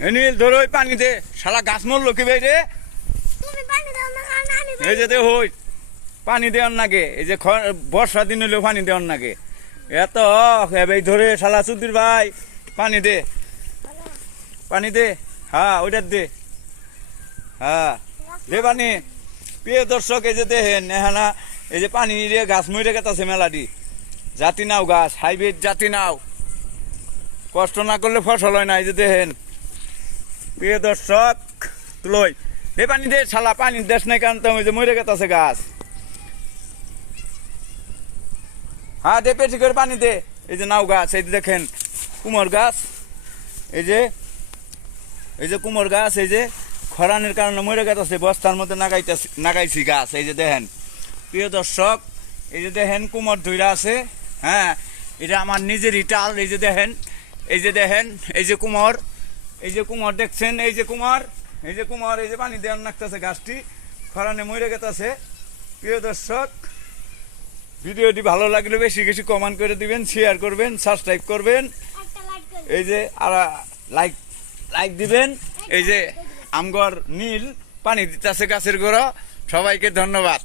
নীল ধরো ওই পানি দে, শালা গাছ মরলো কি ভাই রে? এই যে দে হই পানি দেওয়ার নাগে, এই যে বর্ষা দিন হইলেও পানি দেওয়ার নাগে এত এই ধরে শালা সুধীর ভাই পানি দে, পানি দে। হ্যাঁ ওইটার দে, হ্যাঁ দে পানি। প্রিয় দর্শক এই যে দেখেন এখানা এই যে পানি রে গাছ মরে গেছে মেলাডি, জাতি নাও গাছ, হাইব্রিড জাতি নাও, কষ্ট না করলে ফসল হয় না। এই যে দেখেন প্রিয় দর্শক তুলই দে পানি দে, শালা পানি দেশ নাই কারণ তো ওই যে মরে গেছে গাছ। হ্যাঁ দে পেটি করে পানি দে। এই যে নাও গাছ, এই যে দেখেন কুমোর গাছ, এই যে কুমোর গাছ, এই যে খরানের কারণে মরে গেছে, বস্তার মধ্যে নাগাইছি গাছ। এই যে দেখেন প্রিয় দর্শক, এই যে দেখেন কুমোর ধইরা আছে। হ্যাঁ এটা আমার নিজেরই টাল। এই যে দেখেন, এই যে দেখেন, এই যে কুমোর, এই যে কুমোর দেখছেন, এই যে কুমার, এই যে কুমার, এই যে পানি দেওয়ার নাকতেছে গাছটি, খরানে মরে গেছে। প্রিয় দর্শক ভিডিওটি ভালো লাগলে বেশি বেশি কমেন্ট করে দিবেন, শেয়ার করবেন, সাবস্ক্রাইব করবেন, এই যে আর লাইক দিবেন। এই যে আমগর নীল পানি দিতেছে গাছের গোড়া। সবাইকে ধন্যবাদ।